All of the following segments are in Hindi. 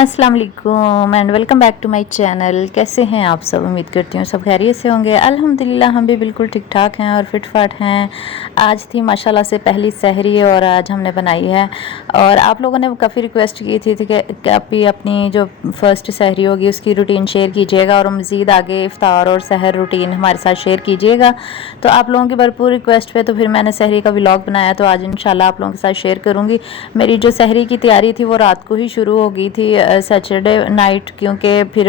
अस्सलाम वालेकुम and welcome back to my channel. कैसे हैं आप सब? उम्मीद करती हूँ सब खैरियत से होंगे। अल्हम्दुलिल्लाह हम भी बिल्कुल ठीक ठाक हैं और फिट फाट हैं। आज थी माशाल्लाह से पहली सहरी और आज हमने बनाई है। और आप लोगों ने काफ़ी रिक्वेस्ट की थी कि आप भी अपनी जो फ़र्स्ट सहरी होगी उसकी रूटीन शेयर कीजिएगा और मज़ीद आगे इफ्तार और सहर रूटीन हमारे साथ शेयर कीजिएगा। तो आप लोगों की भरपूर रिक्वेस्ट पे तो फिर मैंने सहरी का व्लॉग बनाया, तो आज इंशाल्लाह आप लोगों के साथ शेयर करूँगी। मेरी जो सहरी की तैयारी थी वो रात को ही शुरू हो गई थी सैटरडे नाइट, क्योंकि फिर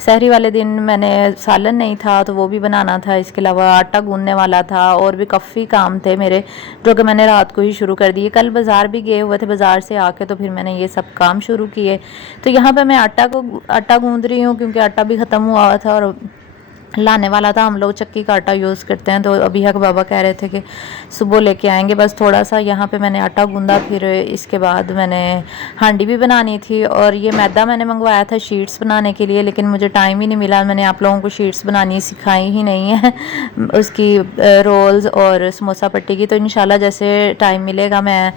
सहरी वाले दिन मैंने सालन नहीं था तो वो भी बनाना था, इसके अलावा आटा गूंदने वाला था और भी काफ़ी काम थे मेरे जो कि मैंने रात को ही शुरू कर दिए। कल बाज़ार भी गए हुए थे, बाज़ार से आके तो फिर मैंने ये सब काम शुरू किए। तो यहाँ पे मैं आटा गूंद रही हूँ क्योंकि आटा भी ख़त्म हुआ था और लाने वाला था। हम लोग चक्की का आटा यूज़ करते हैं, तो अभी हक बाबा कह रहे थे कि सुबह लेके आएंगे। बस थोड़ा सा यहाँ पे मैंने आटा गूंदा, फिर इसके बाद मैंने हांडी भी बनानी थी और ये मैदा मैंने मंगवाया था शीट्स बनाने के लिए, लेकिन मुझे टाइम ही नहीं मिला। मैंने आप लोगों को शीट्स बनानी सिखाई ही नहीं है उसकी रोल्स और समोसा पट्टी की। तो इंशाल्लाह जैसे टाइम मिलेगा मैं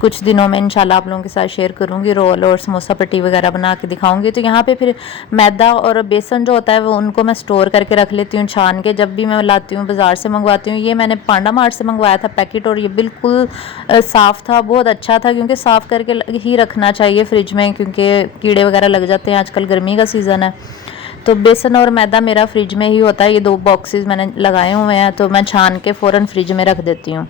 कुछ दिनों में इंशाल्लाह आप लोगों के साथ शेयर करूँगी, रोल और समोसा पट्टी वगैरह बना के दिखाऊँगी। तो यहाँ पर फिर मैदा और बेसन जो होता है वो उनको मैं स्टोर करके रख लेती हूँ छान के, जब भी मैं लाती हूँ बाज़ार से मंगवाती हूँ। ये मैंने पांडा मार्ट से मंगवाया था पैकेट और ये बिल्कुल साफ़ था, बहुत अच्छा था, क्योंकि साफ़ करके ही रखना चाहिए फ्रिज में क्योंकि कीड़े वगैरह लग जाते हैं, आजकल गर्मी का सीज़न है। तो बेसन और मैदा मेरा फ्रिज में ही होता है, ये 2 बॉक्सेस मैंने लगाए हुए हैं, तो मैं छान के फ़ौरन फ्रिज में रख देती हूँ।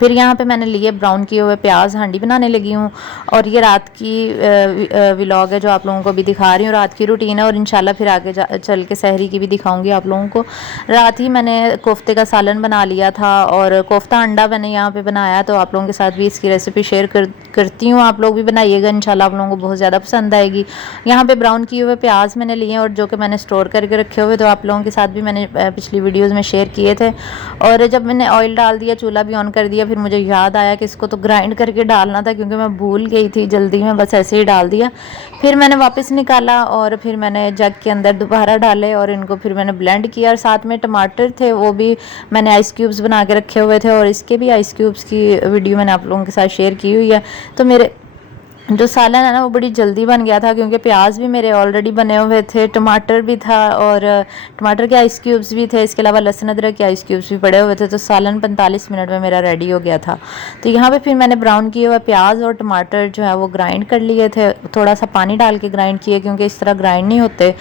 फिर यहाँ पे मैंने लिए ब्राउन किए हुए प्याज, हांडी बनाने लगी हूँ। और ये रात की व्लॉग है जो आप लोगों को भी दिखा रही हूँ, रात की रूटीन है और इंशाल्लाह फिर आगे चल के सहरी की भी दिखाऊंगी आप लोगों को। रात ही मैंने कोफ्ते का सालन बना लिया था और कोफ्ता अंडा मैंने यहाँ पे बनाया, तो आप लोगों के साथ भी इसकी रेसिपी शेयर करती हूँ। आप लोग भी बनाइएगा, इंशाल्लाह आप लोगों को बहुत ज़्यादा पसंद आएगी। यहाँ पे ब्राउन किए हुए प्याज मैंने लिए और जो कि मैंने स्टोर करके रखे हुए, तो आप लोगों के साथ भी मैंने पिछली वीडियोज़ में शेयर किए थे। और जब मैंने ऑयल डाल दिया, चूल्हा भी ऑन कर दिया, फिर मुझे याद आया कि इसको तो ग्राइंड करके डालना था, क्योंकि मैं भूल गई थी जल्दी में, बस ऐसे ही डाल दिया। फिर मैंने वापस निकाला और फिर मैंने जग के अंदर दोबारा डाले और इनको फिर मैंने ब्लेंड किया। और साथ में टमाटर थे वो भी मैंने आइस क्यूब्स बना के रखे हुए थे और इसके भी आइस क्यूब्स की वीडियो मैंने आप लोगों के साथ शेयर की हुई है। तो मेरे जो सालन है ना वो बड़ी जल्दी बन गया था, क्योंकि प्याज भी मेरे ऑलरेडी बने हुए थे, टमाटर भी था और टमाटर के आइस क्यूब्स भी थे, इसके अलावा लहसुन अदरक के आइस क्यूब्स भी पड़े हुए थे। तो सालन 45 मिनट में मेरा रेडी हो गया था। तो यहाँ पे फिर मैंने ब्राउन किए हुए प्याज और टमाटर जो है वो ग्राइंड कर लिए थे, थोड़ा सा पानी डाल के ग्राइंड किए क्योंकि इस तरह ग्राइंड नहीं होते।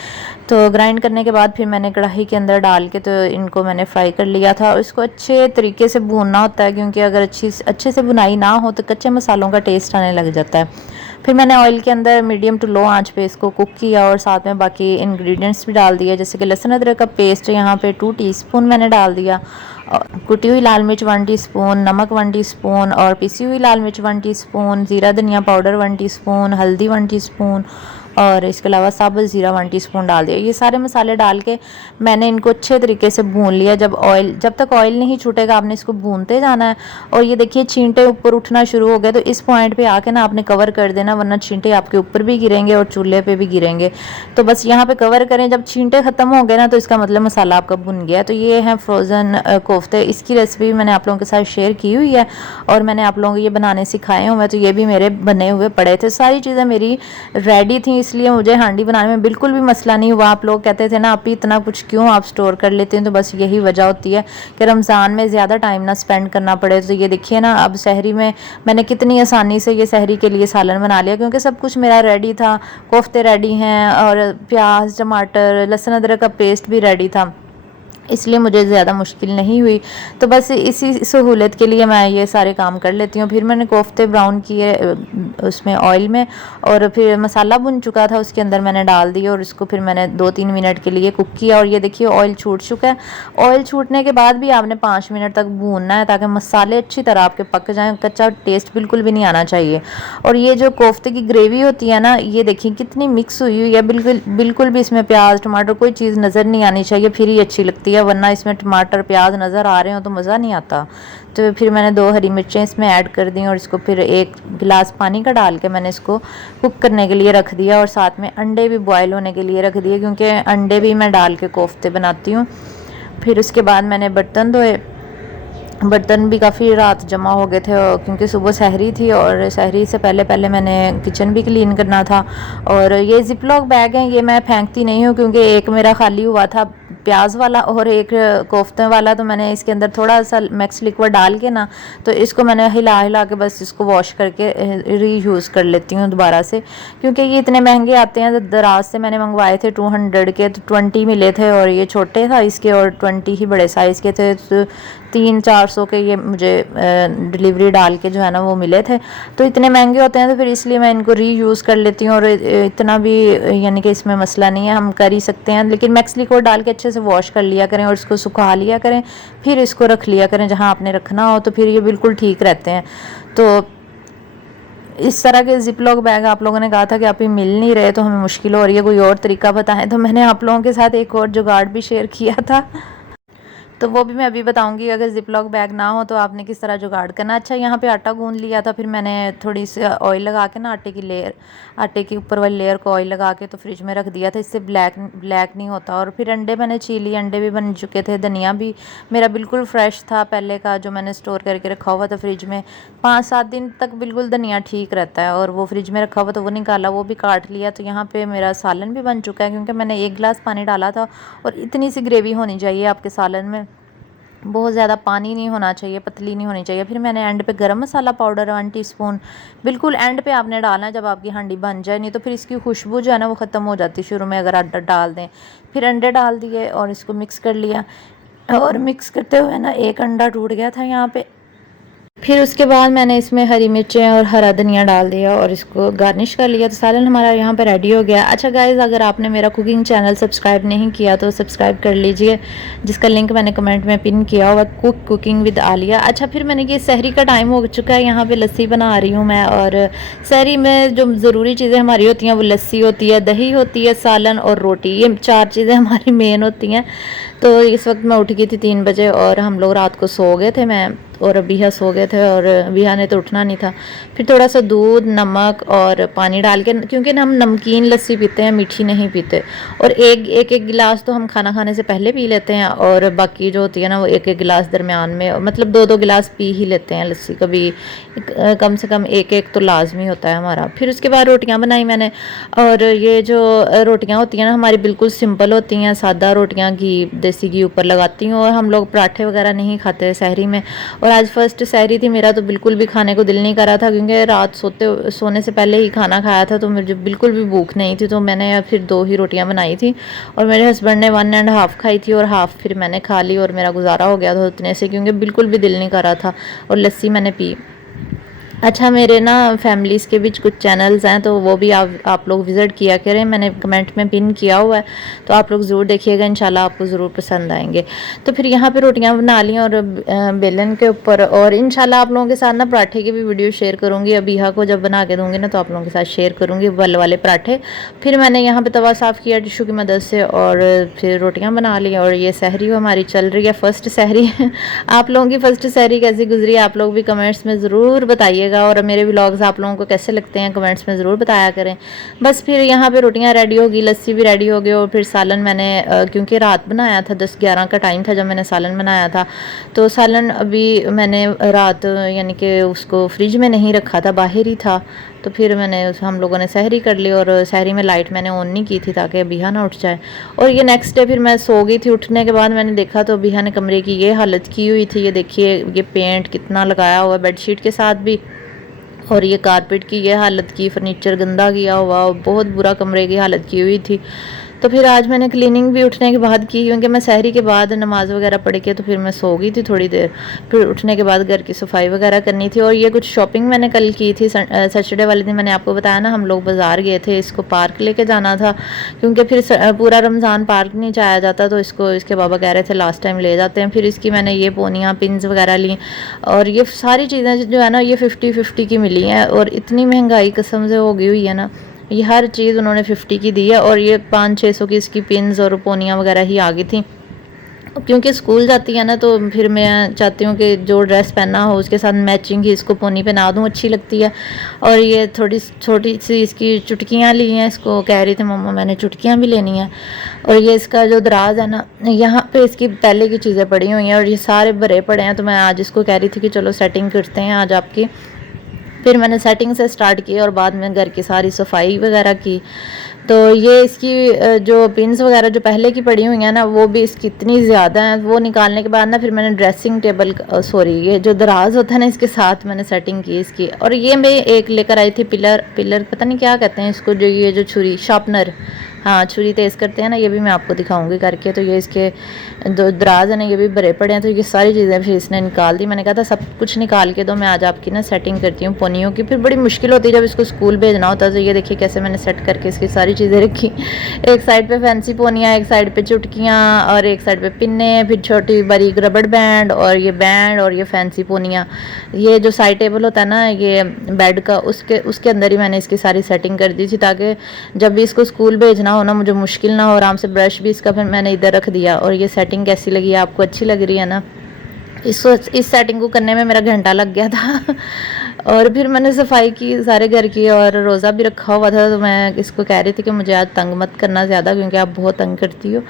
तो ग्राइंड करने के बाद फिर मैंने कढ़ाई के अंदर डाल के तो इनको मैंने फ्राई कर लिया था। और इसको अच्छे तरीके से भूनना होता है, क्योंकि अगर अच्छे से भुनाई ना हो तो कच्चे मसालों का टेस्ट आने लग जाता है। फिर मैंने ऑयल के अंदर मीडियम टू लो आंच पे इसको कुक किया और साथ में बाकी इंग्रेडिएंट्स भी डाल दिया, जैसे कि लहसुन अदरक का पेस्ट यहाँ पे 2 टीस्पून मैंने डाल दिया, कुटी हुई लाल मिर्च 1 टीस्पून, नमक 1 टीस्पून और पिसी हुई लाल मिर्च 1 टीस्पून, ज़ीरा धनिया पाउडर 1 टीस्पून, हल्दी 1 टीस्पून और इसके अलावा साबुत ज़ीरा 1 टीस्पून डाल दिया। ये सारे मसाले डाल के मैंने इनको अच्छे तरीके से भून लिया। जब तक ऑयल नहीं छूटेगा आपने इसको भूनते जाना है। और ये देखिए छींटे ऊपर उठना शुरू हो गए, तो इस पॉइंट पे आके ना आपने कवर कर देना, वरना छींटे आपके ऊपर भी गिरेंगे और चूल्हे पे भी गिरेंगे। तो बस यहाँ पे कवर करें, जब छींटे ख़त्म हो गए ना तो इसका मतलब मसाला आपका भुन गया। तो ये है फ्रोज़न कोफ्ते, इसकी रेसिपी मैंने आप लोगों के साथ शेयर की हुई है और मैंने आप लोगों को ये बनाने सिखाए हुए हैं। तो ये भी मेरे बने हुए पड़े थे, सारी चीज़ें मेरी रेडी थी, इसलिए मुझे हांडी बनाने में बिल्कुल भी मसला नहीं हुआ। आप लोग कहते थे ना आप ही इतना कुछ क्यों आप स्टोर कर लेते हैं, तो बस यही वजह होती है कि रमज़ान में ज़्यादा टाइम ना स्पेंड करना पड़े। तो ये देखिए ना, अब सहरी में मैंने कितनी आसानी से ये सहरी के लिए सालन बना लिया, क्योंकि सब कुछ मेरा रेडी था। कोफ्ते रेडी हैं और प्याज टमाटर लहसुन अदरक का पेस्ट भी रेडी था, इसलिए मुझे ज़्यादा मुश्किल नहीं हुई। तो बस इसी सहूलत के लिए मैं ये सारे काम कर लेती हूँ। फिर मैंने कोफ्ते ब्राउन किए उसमें ऑयल में और फिर मसाला भुन चुका था उसके अंदर मैंने डाल दिया और इसको फिर मैंने 2-3 मिनट के लिए कुक किया। और ये देखिए ऑयल छूट चुका है। ऑयल छूटने के बाद भी आपने 5 मिनट तक भूनना है, ताकि मसाले अच्छी तरह आपके पक जाएँ, कच्चा टेस्ट बिल्कुल भी नहीं आना चाहिए। और ये जो कोफ्ते की ग्रेवी होती है ना, ये देखिए कितनी मिक्स हुई हुई है, बिल्कुल भी इसमें प्याज टमाटर कोई चीज़ नज़र नहीं आनी चाहिए, फिर ही अच्छी लगती है, वरना इसमें टमाटर प्याज नज़र आ रहे हो तो मज़ा नहीं आता। तो फिर मैंने 2 हरी मिर्चें इसमें ऐड कर दी और इसको फिर 1 गिलास पानी का डाल के मैंने इसको कुक करने के लिए रख दिया। और साथ में अंडे भी बॉयल होने के लिए रख दिए, क्योंकि अंडे भी मैं डाल के कोफ्ते बनाती हूँ। फिर उसके बाद मैंने बर्तन धोए बर्तन भी काफ़ी रात जमा हो गए थे क्योंकि सुबह सहरी थी और सहरी से पहले पहले मैंने किचन भी क्लीन करना था। और ये ज़िप-लॉक बैग हैं, ये मैं फेंकती नहीं हूँ क्योंकि एक मेरा खाली हुआ था प्याज वाला और एक कोफ्ते वाला, तो मैंने इसके अंदर थोड़ा सा मैक्स लिक्विड डाल के ना, तो इसको मैंने हिला हिला के बस इसको वॉश करके रीयूज़ कर लेती हूँ दोबारा से, क्योंकि ये इतने महंगे आते हैं। दराज से मैंने मंगवाए थे 200 के, तो 20 मिले थे और ये छोटे साइज़ के और 20 ही बड़े साइज़ के थे। तो 300-400 के ये मुझे डिलीवरी डाल के जो है ना वो मिले थे। तो इतने महंगे होते हैं तो फिर इसलिए मैं इनको रीयूज़ कर लेती हूँ और इतना भी यानी कि इसमें मसला नहीं है, हम कर ही सकते हैं। लेकिन मैक्स लिक्विड डाल के अच्छे से वॉश कर लिया करें और इसको सुखा लिया करें, फिर इसको रख लिया करें जहाँ आपने रखना हो, तो फिर ये बिल्कुल ठीक रहते हैं। तो इस तरह के ज़िप-लॉक बैग आप लोगों ने कहा था कि आप ही मिल नहीं रहे, तो हमें मुश्किल हो रही है, कोई और तरीका बताएं। तो मैंने आप लोगों के साथ एक और जुगाड़ भी शेयर किया था, तो वो भी मैं अभी बताऊंगी। अगर ज़िप-लॉक बैग ना हो तो आपने किस तरह जुगाड़ करना। अच्छा, यहाँ पे आटा गूंद लिया था, फिर मैंने थोड़ी सी ऑयल लगा के ना आटे की ऊपर वाली लेयर को ऑयल लगा के तो फ्रिज में रख दिया था, इससे ब्लैक नहीं होता। और फिर अंडे मैंने छील लिए, अंडे भी बन चुके थे। धनिया भी मेरा बिल्कुल फ्रेश था पहले का, जो मैंने स्टोर करके रखा हुआ था फ्रिज में। 5-7 दिन तक बिल्कुल धनिया ठीक रहता है, और वो फ्रिज में रखा हुआ तो वो निकाला, वो भी काट लिया। तो यहाँ पे मेरा सालन भी बन चुका है, क्योंकि मैंने 1 गिलास पानी डाला था। और इतनी सी ग्रेवी होनी चाहिए आपके सालन में, बहुत ज़्यादा पानी नहीं होना चाहिए, पतली नहीं होनी चाहिए। फिर मैंने एंड पे गरम मसाला पाउडर 1 टीस्पून बिल्कुल एंड पे आपने डालना है जब आपकी हांडी बन जाए, नहीं तो फिर इसकी खुशबू जो है ना वो ख़त्म हो जाती है शुरू में अगर अंडा डाल दें। फिर अंडे डाल दिए और इसको मिक्स कर लिया, और मिक्स करते हुए ना एक अंडा टूट गया था यहाँ पे। फिर उसके बाद मैंने इसमें हरी मिर्चें और हरा धनिया डाल दिया और इसको गार्निश कर लिया, तो सालन हमारा यहाँ पे रेडी हो गया। अच्छा गाइज़, अगर आपने मेरा कुकिंग चैनल सब्सक्राइब नहीं किया तो सब्सक्राइब कर लीजिए, जिसका लिंक मैंने कमेंट में पिन किया हुआ, कुकिंग विद आलिया। अच्छा, फिर मैंने ये सहरी का टाइम हो चुका है, यहाँ पर लस्सी बना रही हूँ मैं। और सहरी में जो ज़रूरी चीज़ें हमारी होती हैं वो लस्सी होती है, दही होती है, सालन और रोटी, ये 4 चीज़ें हमारी मेन होती हैं। तो इस वक्त मैं उठ गई थी 3 बजे और हम लोग रात को सो गए थे, मैं और अबिहा सो गए थे, और अबिहा ने तो उठना नहीं था। फिर थोड़ा सा दूध, नमक और पानी डाल के, क्योंकि हम नमकीन लस्सी पीते हैं, मीठी नहीं पीते, और एक गिलास तो हम खाना खाने से पहले पी लेते हैं, और बाकी जो होती है ना वो एक गिलास दरमियान में, मतलब 2-2 गिलास पी ही लेते हैं लस्सी, कभी कम से कम एक तो लाजमी होता है हमारा। फिर उसके बाद रोटियां बनाई मैंने, और ये जो रोटियां होती हैं ना हमारी बिल्कुल सिंपल होती हैं, सादा रोटियां, देसी घी ऊपर लगाती हूँ। और हम लोग पराठे वगैरह नहीं खाते सहरी में। और आज फर्स्ट सहरी थी, मेरा तो बिल्कुल भी खाने को दिल नहीं कर रहा था, क्योंकि रात सोने से पहले ही खाना खाया था, तो मुझे बिल्कुल भी भूख नहीं थी। तो मैंने फिर 2 ही रोटियां बनाई थी, और मेरे हस्बैंड ने 1.5 खाई थी, और हाफ़ फिर मैंने खा ली, और मेरा गुजारा हो गया था उतने से, क्योंकि बिल्कुल भी दिल नहीं कर रहा था। और लस्सी मैंने पी। अच्छा, मेरे ना फैमिलीज़ के भी कुछ चैनल्स हैं, तो वो भी आप लोग विज़िट किया करें, मैंने कमेंट में पिन किया हुआ है, तो आप लोग ज़रूर देखिएगा, इंशाल्लाह आपको ज़रूर पसंद आएंगे। तो फिर यहाँ पे रोटियाँ बना ली और बेलन के ऊपर, और इंशाल्लाह आप लोगों के साथ ना पराठे की भी वीडियो शेयर करूँगी। अबीहा को जब बना के दूँगी ना तो आप लोगों के साथ शेयर करूँगी बल वाले पराठे। फिर मैंने यहाँ पर तवा साफ़ किया टिशू की मदद से, और फिर रोटियाँ बना ली। और ये सहरी हमारी चल रही है, फ़र्स्ट सहरी आप लोगों की फ़र्स्ट सहरी कैसी गुजरी, आप लोग भी कमेंट्स में ज़रूर बताइएगा। और मेरे व्लॉग्स आप लोगों को कैसे लगते हैं कमेंट्स में ज़रूर बताया करें। बस फिर यहाँ पे रोटियाँ रेडी होगी, लस्सी भी रेडी हो गई, और फिर सालन मैंने क्योंकि रात बनाया था, 10-11 का टाइम था जब मैंने सालन बनाया था, तो सालन अभी मैंने रात यानी कि उसको फ्रिज में नहीं रखा था, बाहर ही था। तो फिर हम लोगों ने सहरी कर ली, और सहरी में लाइट मैंने ऑन नहीं की थी ताकि अबिहा ना उठ जाए। और ये नेक्स्ट डे फिर मैं सो गई थी, उठने के बाद मैंने देखा तो अबिहा ने कमरे की ये हालत की हुई थी। ये देखिए, ये पेंट कितना लगाया हुआ बेडशीट के साथ भी, और ये कारपेट की ये हालत की, फर्नीचर गंदा किया हुआ, बहुत बुरा कमरे की हालत की हुई थी। तो फिर आज मैंने क्लीनिंग भी उठने के बाद की, क्योंकि मैं सहरी के बाद नमाज वगैरह पढ़ के तो फिर मैं सो गई थी थोड़ी देर। फिर उठने के बाद घर की सफाई वगैरह करनी थी। और ये कुछ शॉपिंग मैंने कल की थी, सैटरडे वाले दिन मैंने आपको बताया ना हम लोग बाज़ार गए थे, इसको पार्क लेके जाना था, क्योंकि फिर पूरा रमज़ान पार्क नहीं जाया जाता, तो इसके बाबा कह रहे थे लास्ट टाइम ले जाते हैं। फिर इसकी मैंने ये पोनियाँ, पिन्स वगैरह ली, और ये सारी चीज़ें जो है ना ये 50-50 की मिली हैं। और इतनी महंगाई कसम से हो गई हुई है ना, ये हर चीज़ उन्होंने 50 की दी है, और ये 500-600 की इसकी पिन्स और पोनियाँ वगैरह ही आ गई थी। क्योंकि स्कूल जाती है ना, तो फिर मैं चाहती हूँ कि जो ड्रेस पहना हो उसके साथ मैचिंग ही इसको पोनी पहना दूँ, अच्छी लगती है। और ये थोड़ी छोटी सी इसकी चुटकियाँ ली हैं, इसको कह रही थी मम्मा मैंने चुटकियाँ भी लेनी है। और ये इसका जो दराज है ना, यहाँ पे इसकी पहले की चीज़ें पड़ी हुई हैं और ये सारे भरे पड़े हैं। तो मैं आज इसको कह रही थी कि चलो सेटिंग करते हैं आज आपकी। फिर मैंने सेटिंग से स्टार्ट की और बाद में घर की सारी सफाई वगैरह की। तो ये इसकी जो पिन्स वगैरह जो पहले की पड़ी हुई हैं ना, वो भी इसकी इतनी ज़्यादा हैं। वो निकालने के बाद ना फिर मैंने ड्रेसिंग टेबल सॉरी ये जो दराज होता है ना, इसके साथ मैंने सेटिंग की इसकी। और ये मैं एक लेकर आई थी पिलर पता नहीं क्या कहते हैं इसको, जो ये जो छुरी शार्पनर, हाँ छुरी तेज़ करते हैं ना, ये भी मैं आपको दिखाऊंगी करके। तो ये इसके जो दराज है ना, ये भी भरे पड़े हैं। तो ये सारी चीज़ें फिर इसने निकाल दी। मैंने कहा था सब कुछ निकाल के दो, मैं आज आपकी ना सेटिंग करती हूँ पोनियों की। फिर बड़ी मुश्किल होती है जब इसको स्कूल भेजना होता है। तो ये देखिए कैसे मैंने सेट करके इसकी सारी चीज़ें रखी। एक साइड पे फैंसी पोनियाँ, एक साइड पे चुटकियाँ, और एक साइड पे पिन्ने, फिर छोटी बारीक रबड़ बैंड, और ये फैंसी पोनियाँ। ये जो साइड टेबल होता है ना ये बेड का, उसके अंदर ही मैंने इसकी सारी सेटिंग कर दी थी, ताकि जब भी इसको स्कूल भेजना हो ना मुझे मुश्किल ना हो। आराम से ब्रश भी इसका फिर मैंने इधर रख दिया। और ये सेटिंग कैसी लगी है आपको, अच्छी लग रही है ना? इस सेटिंग को करने में मेरा घंटा लग गया था। और फिर मैंने सफाई की सारे घर की, और रोज़ा भी रखा हुआ था। तो मैं इसको कह रही थी कि मुझे आज तंग मत करना ज़्यादा, क्योंकि आप बहुत तंग करती हो।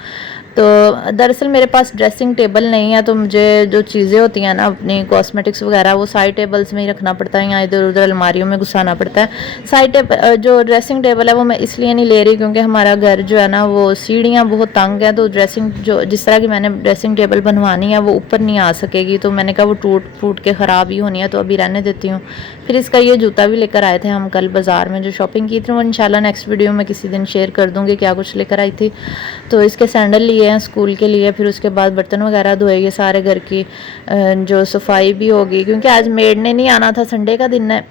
तो दरअसल मेरे पास ड्रेसिंग टेबल नहीं है, तो मुझे जो चीज़ें होती हैं ना अपनी कॉस्मेटिक्स वगैरह, वो साइड टेबल्स में ही रखना पड़ता है, या इधर उधर अलमारियों में घुसाना पड़ता है। जो ड्रेसिंग टेबल है वो मैं इसलिए नहीं ले रही क्योंकि हमारा घर जो है ना वो सीढ़ियाँ बहुत तंग है। तो जिस तरह की मैंने ड्रेसिंग टेबल बनवानी है वो ऊपर नहीं आ सकेगी। तो मैंने कहा वो टूट फूट के ख़राब ही होनी है, तो अभी रहने देती हूँ। फिर इसका ये जूता भी लेकर आए थे हम कल बाज़ार में, जो शॉपिंग की थी वो इंशाल्लाह नेक्स्ट वीडियो में किसी दिन शेयर कर दूँगी क्या कुछ लेकर आई थी। तो इसके सैंडल लिए हैं स्कूल के लिए। फिर उसके बाद बर्तन वगैरह धोए, ये सारे घर की जो सफाई भी होगी, क्योंकि आज मेड ने नहीं आना था, संडे का दिन है।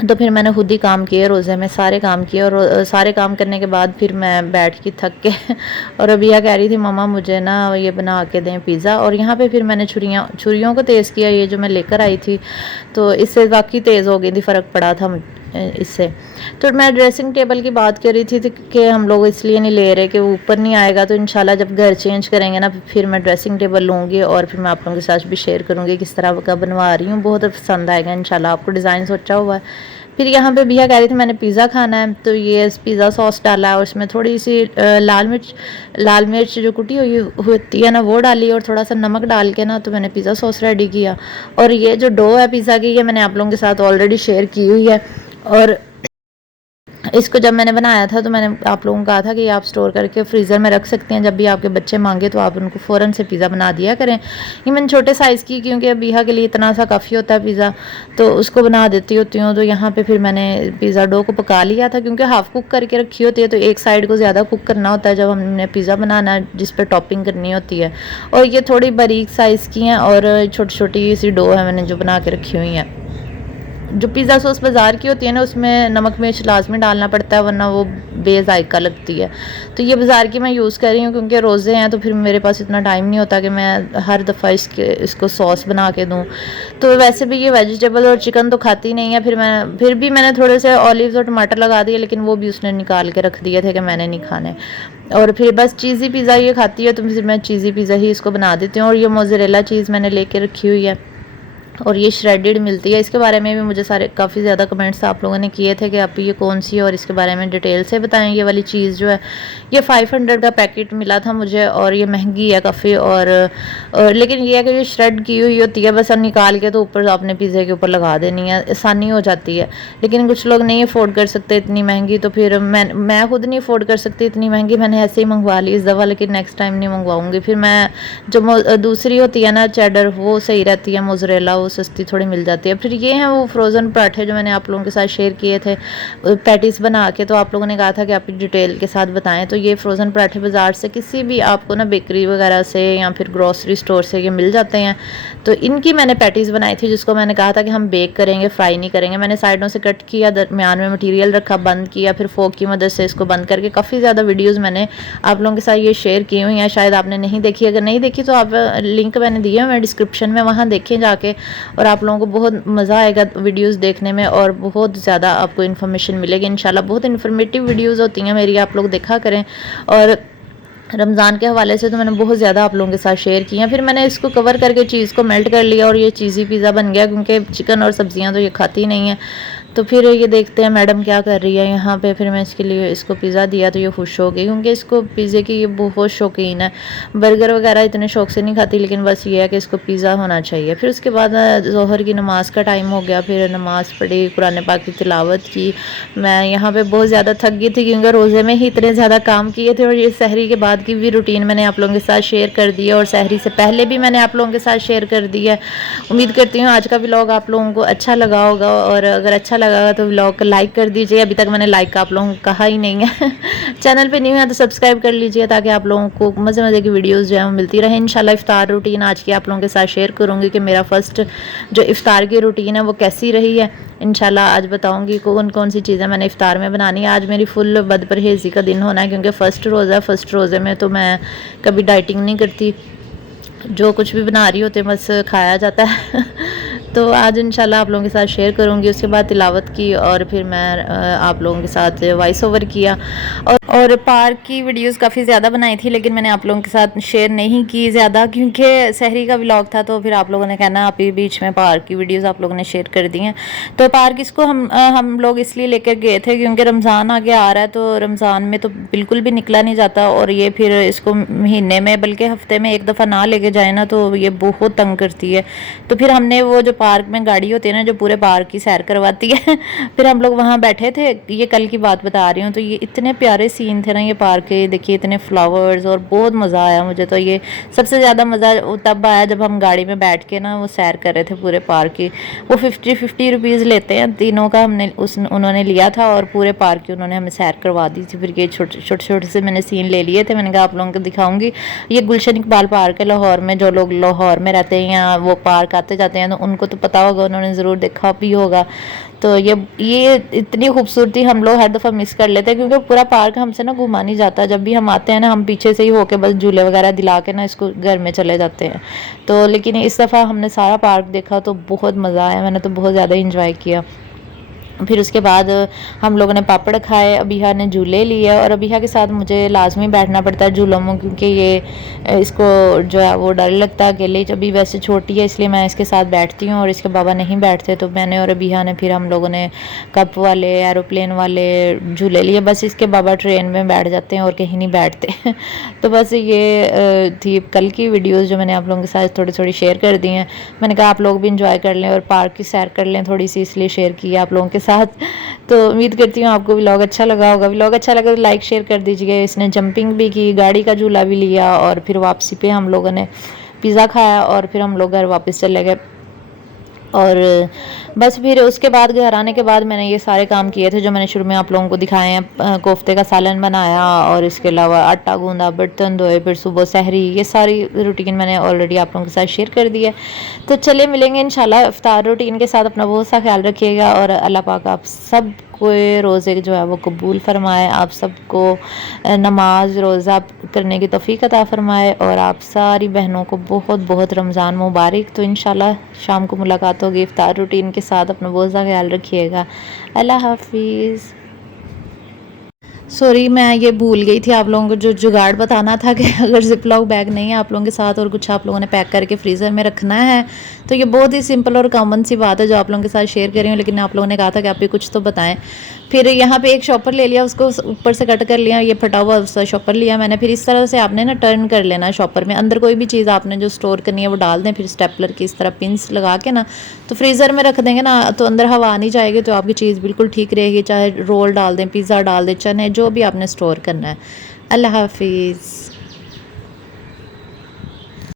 तो फिर मैंने खुद ही काम किए, रोज़े में सारे काम किए। और सारे काम करने के बाद फिर मैं बैठ की थक के और अबिया कह रही थी मम्मा मुझे ना ये बना के दें पिज़्ज़ा। और यहाँ पे फिर मैंने छुरियों को तेज़ किया, ये जो मैं लेकर आई थी, तो इससे वाकई तेज़ हो गई थी, फ़र्क पड़ा था इससे। तो मैं ड्रेसिंग टेबल की बात कर रही थी कि हम लोग इसलिए नहीं ले रहे कि वो ऊपर नहीं आएगा। तो इंशाल्लाह जब घर चेंज करेंगे ना फिर मैं ड्रेसिंग टेबल लूँगी, और फिर मैं आप लोगों के साथ भी शेयर करूँगी किस तरह का बनवा रही हूँ। बहुत पसंद आएगा इंशाल्लाह आपको, डिज़ाइन सोचा हुआ है। फिर यहाँ पे भैया कह रही थी मैंने पिज़्ज़ा खाना है, तो ये पिज़्ज़ा सॉस डाला है, और उसमें थोड़ी सी लाल मिर्च जो कुटी हुई होती है ना वो डाली, और थोड़ा सा नमक डाल के ना तो मैंने पिज़्ज़ा सॉस रेडी किया। और ये जो डो है पिज़्ज़ा की, ये मैंने आप लोगों के साथ ऑलरेडी शेयर की हुई है। और इसको जब मैंने बनाया था तो मैंने आप लोगों को कहा था कि आप स्टोर करके फ्रीज़र में रख सकते हैं, जब भी आपके बच्चे मांगे तो आप उनको फ़ौरन से पिज़्ज़ा बना दिया करें। ये मैंने छोटे साइज़ की, क्योंकि अबिया के लिए इतना सा काफ़ी होता है पिज़्ज़ा, तो उसको बना देती होती हूँ। तो यहाँ पे फिर मैंने पिज़्ज़ा डो को पका लिया था, क्योंकि हाफ़ कुक करके रखी होती है, तो एक साइड को ज़्यादा कुक करना होता है जब हमने पिज़्ज़ा बनाना है जिस पर टॉपिंग करनी होती है। और ये थोड़ी बारीक साइज़ की हैं, और छोटी छोटी सी डो है मैंने जो बना के रखी हुई हैं। जो पिज़्ज़ा सॉस बाज़ार की होती है ना उसमें नमक मिर्च लाजमी डालना पड़ता है, वरना वो बेजायका लगती है। तो ये बाज़ार की मैं यूज़ कर रही हूँ क्योंकि रोज़े हैं, तो फिर मेरे पास इतना टाइम नहीं होता कि मैं हर दफ़ा इसको सॉस बना के दूँ। तो वैसे भी ये वेजिटेबल और चिकन तो खाती नहीं है। फिर भी मैंने थोड़े से ऑलिव्स और टमाटर लगा दिए, लेकिन वो भी उसने निकाल के रख दिए थे कि मैंने नहीं खाने। और फिर बस चीज़ी पिज़्ज़ा ये खाती है, तो फिर मैं चीज़ी पिज़्ज़ा ही इसको बना देती हूँ। और ये मोज़रेला चीज़ मैंने लेके रखी हुई है, और ये श्रेडेड मिलती है। इसके बारे में भी मुझे काफ़ी ज़्यादा कमेंट्स आप लोगों ने किए थे कि आप ये कौन सी है और इसके बारे में डिटेल से बताएं। ये वाली चीज़ जो है ये 500 का पैकेट मिला था मुझे, और ये महंगी है काफ़ी। और लेकिन ये है कि ये श्रेड की हुई होती है, बस अब निकाल के तो ऊपर अपने पिज़्ज़े के ऊपर लगा देनी है, आसानी हो जाती है। लेकिन कुछ लोग नहीं अफोर्ड कर सकते इतनी महंगी, तो फिर मैं खुद नहीं अफोर्ड कर सकती इतनी महंगी, मैंने ऐसे ही मंगवा ली इस दफ़ा, लेकिन नेक्स्ट टाइम नहीं मंगवाऊँगी। फिर मैं जो दूसरी होती है ना चेडर, वो सही रहती है, मोज़रेला वो सस्ती थोड़ी मिल जाती है। फिर ये हैं वो फ्रोज़न पराठे जो मैंने आप लोगों के साथ शेयर किए थे पैटीज़ बना के, तो आप लोगों ने कहा था कि आप डिटेल के साथ बताएं। तो ये फ्रोज़न पराठे बाज़ार से किसी भी आपको ना बेकरी वगैरह से या फिर ग्रॉसरी स्टोर से ये मिल जाते हैं। तो इनकी मैंने पैटीज़ बनाई थी, जिसको मैंने कहा था कि हम बेक करेंगे, फ्राई नहीं करेंगे। मैंने साइडों से कट किया, दरमियान में मटीरियल रखा, बंद किया, फिर फोक की मदद से इसको बंद करके काफ़ी ज़्यादा वीडियोज़ मैंने आप लोगों के साथ ये शेयर की हुई हैं। शायद आपने नहीं देखी, अगर नहीं देखी तो आप लिंक मैंने दिया है डिस्क्रिप्शन में, वहाँ देखें जाके, और आप लोगों को बहुत मज़ा आएगा वीडियोस देखने में, और बहुत ज़्यादा आपको इन्फॉर्मेशन मिलेगी इंशाल्लाह। बहुत इन्फॉर्मेटिव वीडियोस होती हैं मेरी, आप लोग देखा करें। और रमज़ान के हवाले से तो मैंने बहुत ज़्यादा आप लोगों के साथ शेयर किया। फिर मैंने इसको कवर करके चीज़ को मेल्ट कर लिया और ये चीज़ी पिज़्ज़ा बन गया, क्योंकि चिकन और सब्ज़ियाँ तो ये खाती नहीं है। तो फिर ये देखते हैं मैडम क्या कर रही है यहाँ पे। फिर मैं इसके लिए इसको पिज़्ज़ा दिया तो ये खुश हो गई, क्योंकि इसको पिज़्ज़े की ये बहुत शौकीन है। बर्गर वगैरह इतने शौक से नहीं खाती, लेकिन बस ये है कि इसको पिज़्ज़ा होना चाहिए। फिर उसके बाद ज़ोहर की नमाज़ का टाइम हो गया, फिर नमाज़ पढ़ी, कुरान पाक की तिलावत की। मैं यहाँ पे बहुत ज़्यादा थक गई थी, क्योंकि रोज़े में ही इतने ज़्यादा काम किए थे, और ये सहरी के बाद की भी रूटीन मैंने आप लोगों के साथ शेयर कर दी है, और सहरी से पहले भी मैंने आप लोगों के साथ शेयर कर दी है। उम्मीद करती हूँ आज का व्लॉग आप लोगों को अच्छा लगा होगा, और अगर अच्छा लगा तो व्लॉग को लाइक कर दीजिए। अभी तक मैंने लाइक का आप लोगों को कहा ही नहीं है। चैनल पे न्यू है तो सब्सक्राइब कर लीजिए, ताकि आप लोगों को मज़े मज़े की वीडियोस जो है वो मिलती रहे। इंशाल्लाह इफ्तार रूटीन आज की आप लोगों के साथ शेयर करूँगी कि मेरा फर्स्ट जो इफ्तार की रूटीन है वो कैसी रही है। इंशाल्लाह आज बताऊँगी कौन कौन सी चीज़ें मैंने इफ्तार में बनानी है। आज मेरी फुल बदपरहेज़ी का दिन होना है, क्योंकि फ़र्स्ट रोज़ा है। फ़र्स्ट रोज़े में तो मैं कभी डाइटिंग नहीं करती, जो कुछ भी बना रही होती है बस खाया जाता है। तो आज इंशाल्लाह आप लोगों के साथ शेयर करूँगी। उसके बाद तिलावत की, और फिर मैं आप लोगों के साथ वॉइस ओवर किया। और पार्क की वीडियोस काफ़ी ज़्यादा बनाई थी, लेकिन मैंने आप लोगों के साथ शेयर नहीं की ज़्यादा, क्योंकि सहरी का व्लॉग था। तो फिर आप लोगों ने कहना आप ही बीच में पार्क की वीडियोस आप लोगों ने शेयर कर दी हैं। तो पार्क इसको हम लोग इसलिए लेकर गए थे, क्योंकि रमज़ान आगे आ रहा है, तो रमज़ान में तो बिल्कुल भी निकला नहीं जाता, और ये फिर इसको महीने में बल्कि हफ्ते में एक दफ़ा ना लेके जाए ना तो ये बहुत तंग करती है। तो फिर हमने वो जो पार्क में गाड़ी होती है ना, जो पूरे पार्क की सैर करवाती है, फिर हम लोग वहाँ बैठे थे। ये कल की बात बता रही हूँ। तो ये इतने प्यारे सीन थे ना ये पार्क के, देखिए इतने फ्लावर्स, और बहुत मज़ा आया मुझे। तो ये सबसे ज़्यादा मज़ा तब आया जब हम गाड़ी में बैठ के ना वो सैर कर रहे थे पूरे पार्क की। वो 50 रुपीज़ लेते हैं तीनों का, उन्होंने लिया था, और पूरे पार्क की उन्होंने हमें सैर करवा दी थी। फिर ये छोटे छोटे से मैंने सीन ले लिए थे। मैंने कहा आप लोगों को दिखाऊंगी। ये गुलशन इकबाल पार्क है लाहौर में। जो लोग लाहौर में रहते हैं या वो पार्क आते जाते हैं तो उनको तो पता होगा, उन्होंने ज़रूर देखा भी होगा। तो ये इतनी खूबसूरती हम लोग हर दफ़ा मिस कर लेते हैं, क्योंकि पूरा पार्क हमसे ना घुमा नहीं जाता। जब भी हम आते हैं ना, हम पीछे से ही होके बस झूले वगैरह दिला के ना इसको घर में चले जाते हैं। तो लेकिन इस दफ़ा हमने सारा पार्क देखा तो बहुत मज़ा आया, मैंने तो बहुत ज़्यादा इंजॉय किया। फिर उसके बाद हम लोगों ने पापड़ खाए, अबिहा ने झूले लिए, और अबिहा के साथ मुझे लाजमी बैठना पड़ता है झूलों में, क्योंकि ये इसको जो है वो डर लगता है अकेले। अभी वैसे छोटी है इसलिए मैं इसके साथ बैठती हूँ, और इसके बाबा नहीं बैठते। तो मैंने और अबिहा ने फिर हम लोगों ने कप वाले एरोप्लेन वाले झूले लिए। बस इसके बाबा ट्रेन में बैठ जाते हैं और कहीं नहीं बैठते। तो बस ये थी कल की वीडियोज़ जो मैंने आप लोगों के साथ थोड़ी थोड़ी शेयर कर दी हैं। मैंने कहा आप लोग भी इंजॉय कर लें और पार्क की सैर कर लें थोड़ी सी, इसलिए शेयर की आप लोगों के साथ। तो उम्मीद करती हूँ आपको व्लॉग अच्छा लगा होगा। व्लॉग अच्छा लगा तो लाइक शेयर कर दीजिएगा। इसने जंपिंग भी की, गाड़ी का झूला भी लिया, और फिर वापसी पे हम लोगों ने पिज़्ज़ा खाया, और फिर हम लोग घर वापस चले गए। और बस फिर उसके बाद घर आने के बाद मैंने ये सारे काम किए थे जो मैंने शुरू में आप लोगों को दिखाए हैं। कोफ्ते का सालन बनाया, और इसके अलावा आटा गूंदा, बर्तन धोए, फिर सुबह सहरी, ये सारी रूटीन मैंने ऑलरेडी आप लोगों के साथ शेयर कर दी है। तो चलिए मिलेंगे इंशाल्लाह इफ्तार रूटीन के साथ। अपना बहुत सा ख्याल रखिएगा, और अल्लाह पाक आप सब को रोज़े जो है वो कबूल फरमाए, आप सबको नमाज रोज़ा करने की तौफीक अता फरमाए, और आप सारी बहनों को बहुत बहुत रमज़ान मुबारक। तो इंशाल्लाह शाम को मुलाकात होगी इफ्तार रूटीन के साथ। अपना बहुत सा ख्याल रखिएगा। अल्लाह हाफिज़। सॉरी मैं ये भूल गई थी आप लोगों को जो जुगाड़ बताना था कि अगर जिपलॉक बैग नहीं है आप लोगों के साथ और कुछ आप लोगों ने पैक करके फ्रीज़र में रखना है, तो ये बहुत ही सिंपल और कॉमन सी बात है जो आप लोगों के साथ शेयर कर रही हूँ। लेकिन आप लोगों ने कहा था कि आप भी कुछ तो बताएं। फिर यहाँ पे एक शॉपर ले लिया, उसको ऊपर से कट कर लिया, ये फटा हुआ उसका शॉपर लिया मैंने। फिर इस तरह से आपने ना टर्न कर लेना शॉपर में, अंदर कोई भी चीज़ आपने जो स्टोर करनी है वो डाल दें। फिर स्टेपलर की इस तरह पिंस लगा के ना तो फ्रीज़र में रख देंगे ना, तो अंदर हवा नहीं जाएगी, तो आपकी चीज़ बिल्कुल ठीक रहेगी। चाहे रोल डाल दें, पिज़्ज़ा डाल दें, चने, जो भी आपने स्टोर करना है। अल्लाह हाफिज़।